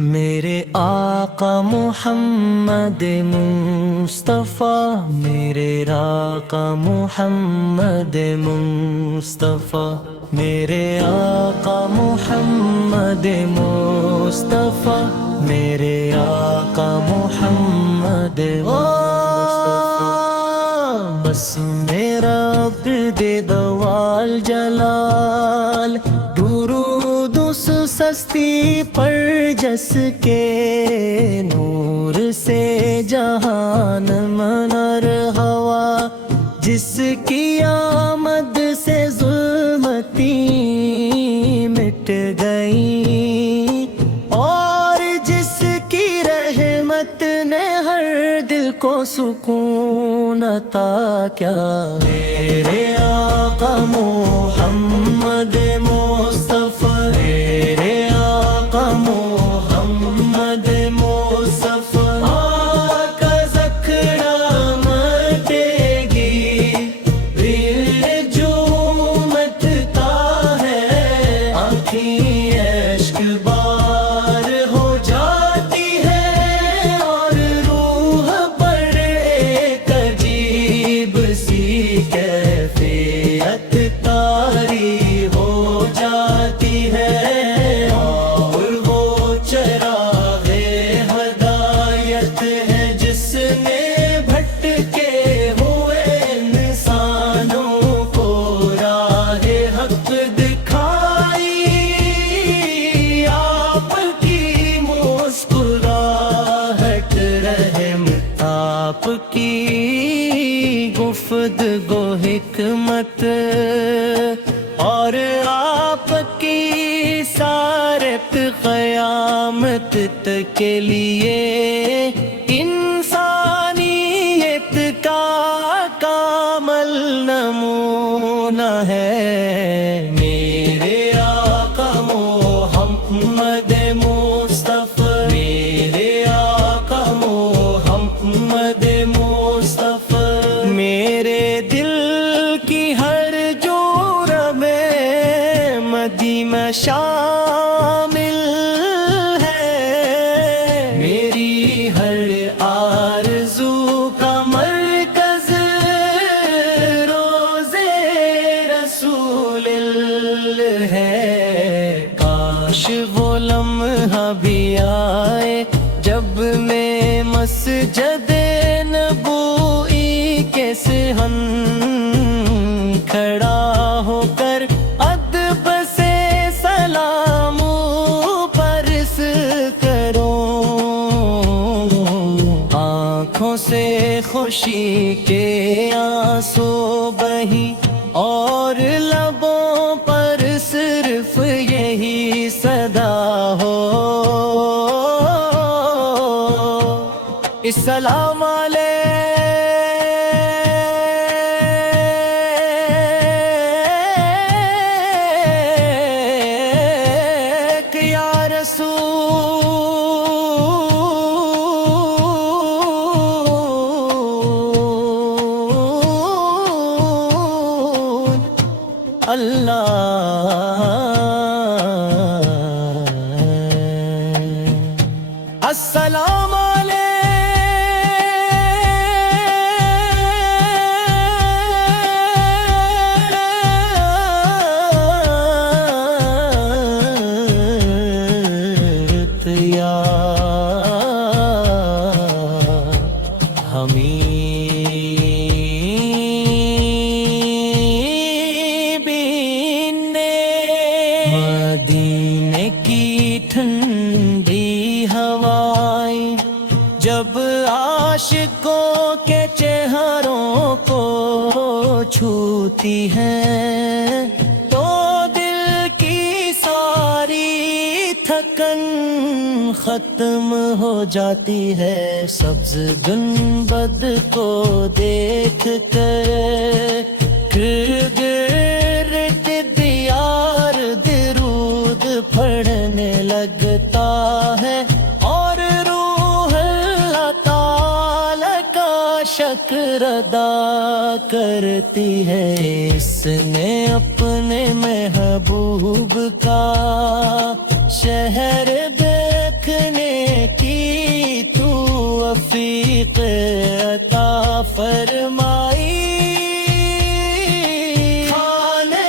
میرے آقا محمد مصطفیٰ، میرے آقا محمد مصطفیٰ، میرے آقا محمد مصطفیٰ، میرے آقا محمد مصطفیٰ۔ بس میرا عبد دوال جلال، درود اس سستی پر جس کے نور سے جہان منر ہوا، جس کی آمد سے ظلمتی مٹ گئی، اور جس کی رحمت نے ہر دل کو سکون عطا کیا۔ میرے آقا محمد مصطفیٰ، میرے آقا محمد مصطفیٰ، آقا زکڑا مٹے گی، دل جو مٹتا ہے، آنکھیں اشک بار ہو جاتی ہے، اور روح پر ایک عجیب سی کیفیت طاری ہو جاتی ہے، اور وہ چراغ ہدایت ہے جس نے بھٹکے ہوئے انسانوں کو راہ حق دکھائی۔ آپ کی مسکراہٹ رحمت، آپ کی گفتگو حکمت، اور آپ کی سارت قیامت تک کے لیے انسانیت کا کامل نمونہ ہے۔ میرے آقا محمد مصطفیٰ، میرے آقا محمد مصطفیٰ، میرے دل کی ہر جورب مدی میں شامل ہے، میری ہر آرزو کا مرکز روزے رسول ہے۔ کاش وہ لمحہ بھی آئے جب میں مسجد نبوی کے صحن کھڑا ہو کر ادب سے سلام پرس کروں، آنکھوں سے خوشی کے آنسو بہی، اور لبوں پر صرف یہی صدا ہو، السلام علیک یا رسول اللہ، السلام یا حبیبی نے مدینے کی ٹھنڈی ہوائیں جب عاشقوں کے چہروں کو چھوتی ہیں، تو دل کی ساری تھکن ختم ہو جاتی ہے۔ سبز گنبد کو دیکھ کر گرد گرد دیار درود پڑھنے لگتا ہے، اور روح اللہ تعالی کا شکر ادا کرتی ہے۔ اس نے اپنے محبوب کا شہر دیکھنے عطا فرمائی خانہ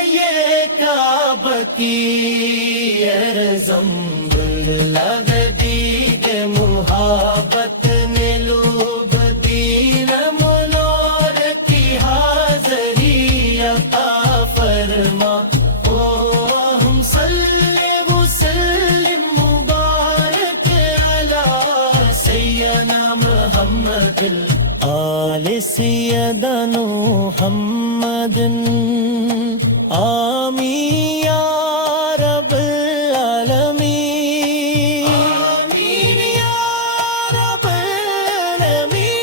کعبہ کی ارزمبل لگ دیگ محبت نے لوب دین منور کی حاضری عطا فرما ہم صلی وسلم مبارک علی سیدنا محمد آل سیدنا محمد آمین یا رب العالمین آمین یا رب العالمین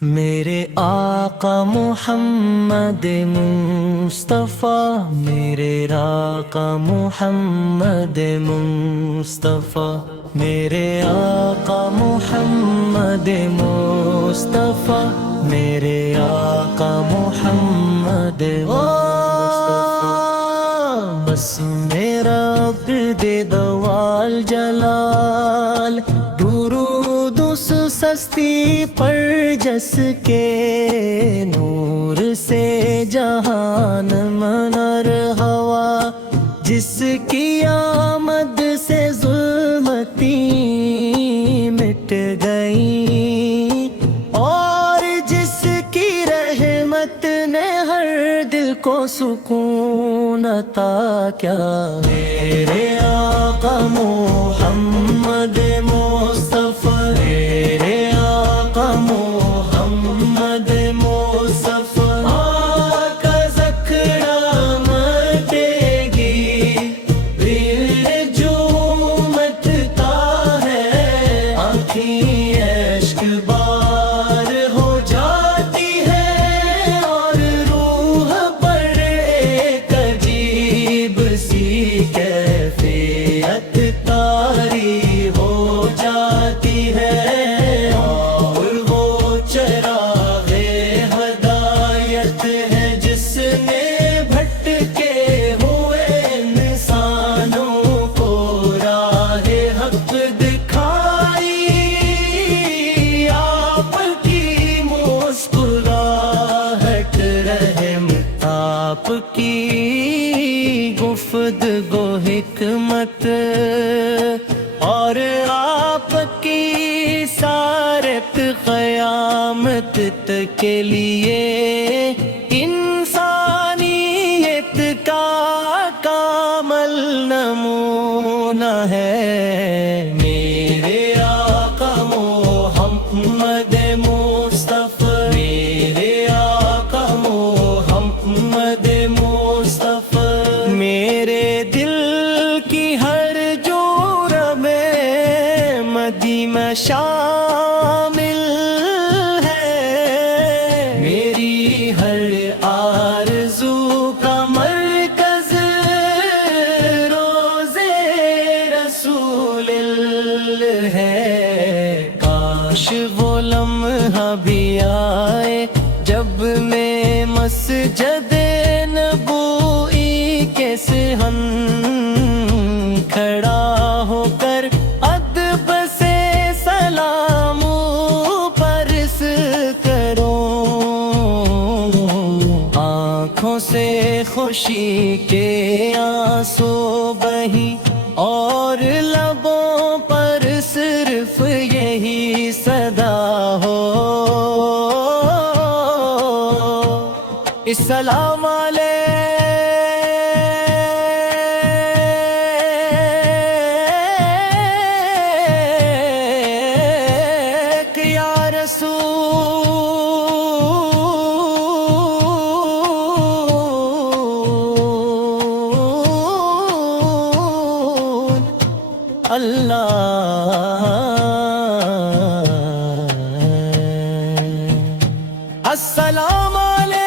میرے آقا محمد مصطفیٰ میرے آقا محمد مصطفیٰ میرے آقا محمد مصطفیٰ میرے آقا محمد مصطفیٰ بس میرا عبد دوال جلال درود اس سستی پر جس کے نور سے جہان منر ہوا جس کی آمد سے ظلمتی مٹ گئی اور جس کی رحمت نے ہر دل کو سکون عطا کیا میرے آقا محمد مصطفیٰ میرے آقا محمد مصطفیٰ آقا زکرہ مٹے گی دل جو مٹتا ہے آنکھیں اشک بار ہو جاتی ہے اور روح پر ایک عجیب سی کیفیت طاری ہو جاتی ہے اور وہ چراغ ہدایت ہے جس نے بھٹکے ہوئے انسانوں کو راہ حق دکھائی آپ کی مسکراہٹ رحم آپ کی گفتگو حکمت اور آپ کی سارت قیامت تک کے لیے انسانیت کا کامل نمونہ ہے میرے آقا محمد مصطفیٰ میرے آقا محمد مصطفیٰ میرے دل کی ہر جور میں مدینہ شامل ہے میری ہر آرزو کا مرکز روزے رسول ہے کاش وہ لمحہ بھی آئے جب میں مسجد نبوی کے صحن کھڑا ہو کر ادب سے سلام پرس کروں آنکھوں سے خوشی کے آنسو بہی اور لبوں پر صرف یہی صدا ہو السلام علیک یا رسول اللہ السلام علیک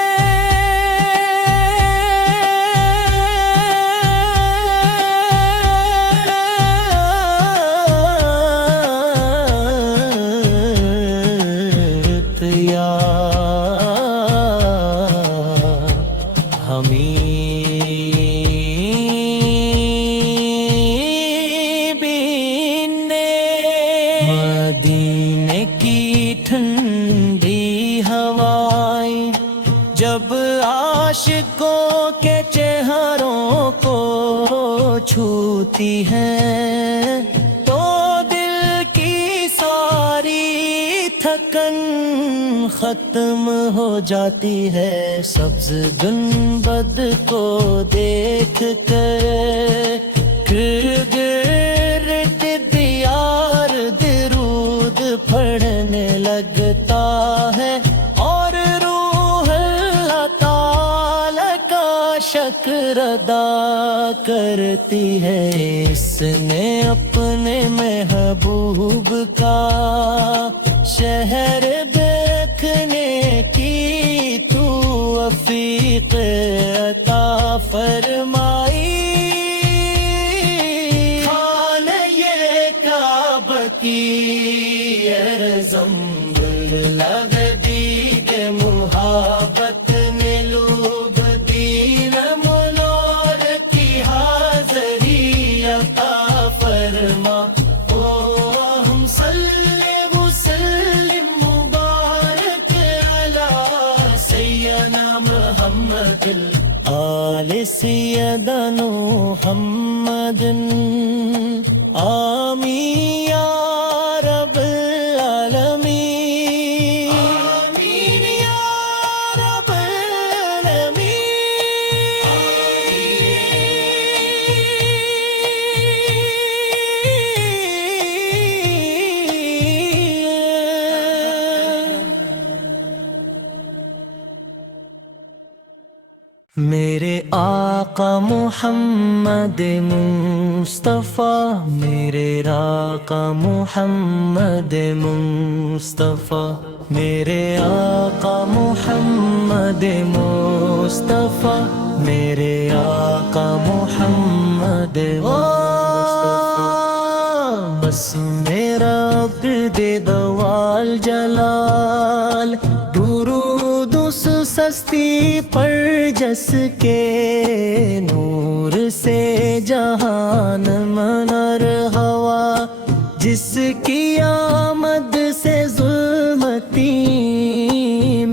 چھوتی ہیں تو دل کی ساری تھکن ختم ہو جاتی ہے. سبز گنبد کو دیکھ کر گرد دیار درود پڑھنے لگتا ہے اور روح اللہ تعالی کا شکر ادا کرتی ہے. اس نے اپنے محبوب کا شہر دیکھنے کی تو توفیق عطا فرمائی. کی ارزمبل لگ دی کہ محبت نے لوب دین منور کی حاضری عطا فرما. ہم صلی وسلم مبارک علی سیدنا محمد آل سیدنا محمد. آمین یا رب العالمین. آمین یا رب العالمین. میرے آقا محمد مصطفیٰ، میرے آقا محمد مصطفیٰ، میرے آقا محمد مصطفیٰ، میرے آقا محمد مصطفیٰ. بس میرا عبد دوال جلال درود اس سستی پر جس کے نور سے جہان منر ہوا، جس کی آمد سے ظلمتی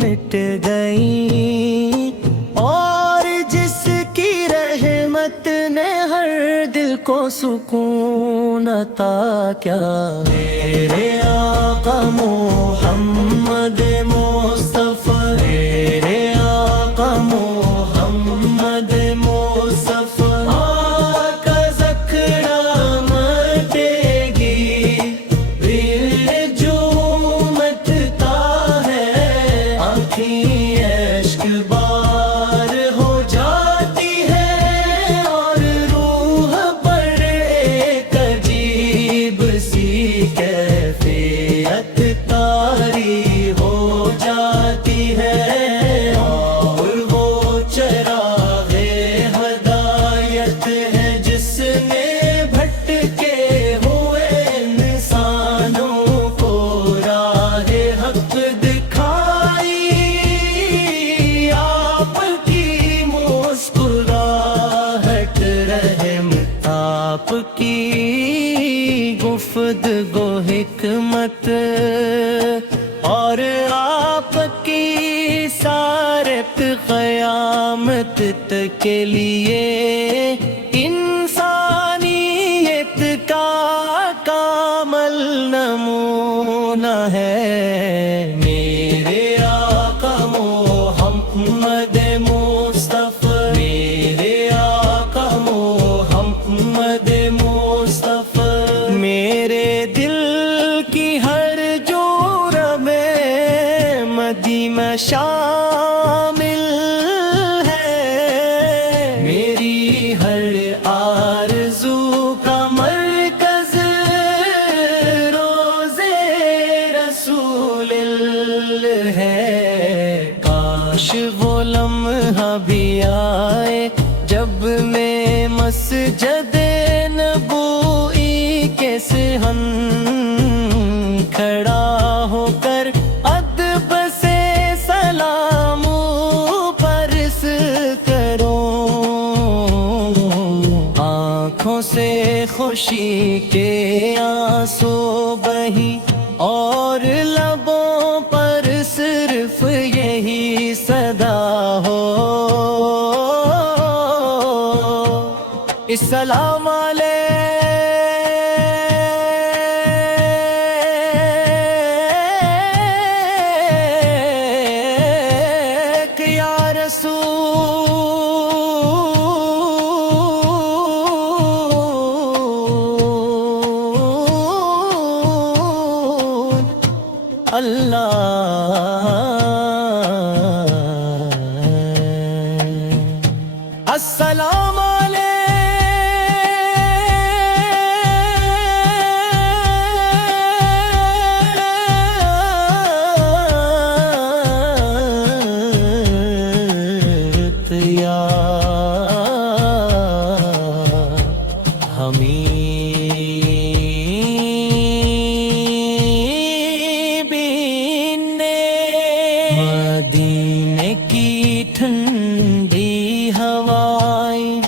مٹ گئی اور جس کی رحمت نے ہر دل کو سکون عطا کیا. میرے آقا محمد مصطفیٰ، میرے آقا محمد مصطفیٰ، آقا زکرہ مٹے گی دل جو مٹتا ہے، آنکھیں اشک بار ہو جاتی ہے اور روح پر ایک عجیب سی کیفیت طاری ہو جاتی ہے. آپ کی گفتگو حکمت اور آپ کی سارت قیامت کے لیے انسانیت کا کامل نمونہ ہے. میرے آقا محمد مصطفیٰ، میرے آقا محمد مصطفیٰ، میرے دل کی ہر جرم میں مدینہ شامل ہے. میری ہر آرزو کا مرکز روزے رسول ہے. کاش وہ لمحہ بھی آئے جب میں مسجد نبوی کے صحن کھڑا ہو کر ادب سے سلام پرس کروں. آنکھوں سے خوشی کے آنسو بہی اور لبوں پر صرف یہی صدا ہو، السلام اللہ السلام یا حبیبین مدینے کی ٹھنڈی ہوائیں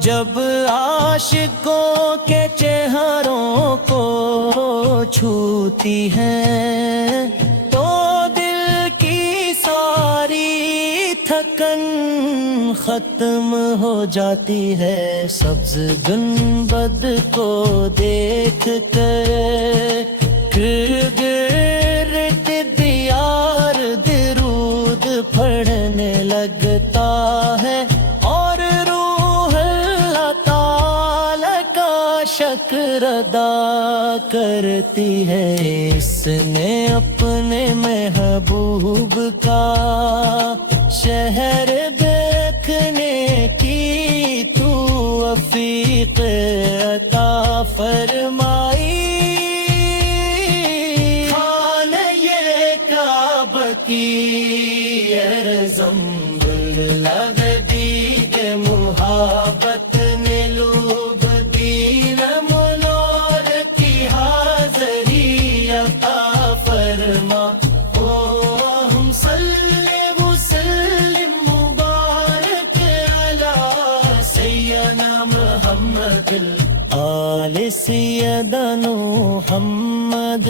جب عاشقوں کے چہروں کو چھوتی ہیں تو دل کی ساری تھکن ختم ہو جاتی ہے سبز گنبد کو دیکھ کر گرد دیار درود پڑھنے لگتا ہے اور روح اللہ تعالی کا شکر ادا کرتی ہے اس نے اپنے محبوب کا شہر دیکھنے کی توفیق عطا فرمائی خانہ کعبہ کی ارزم لگدی کے محبت نے لوب دین منور کی حاضری عطا فرما آل سیدنا محمد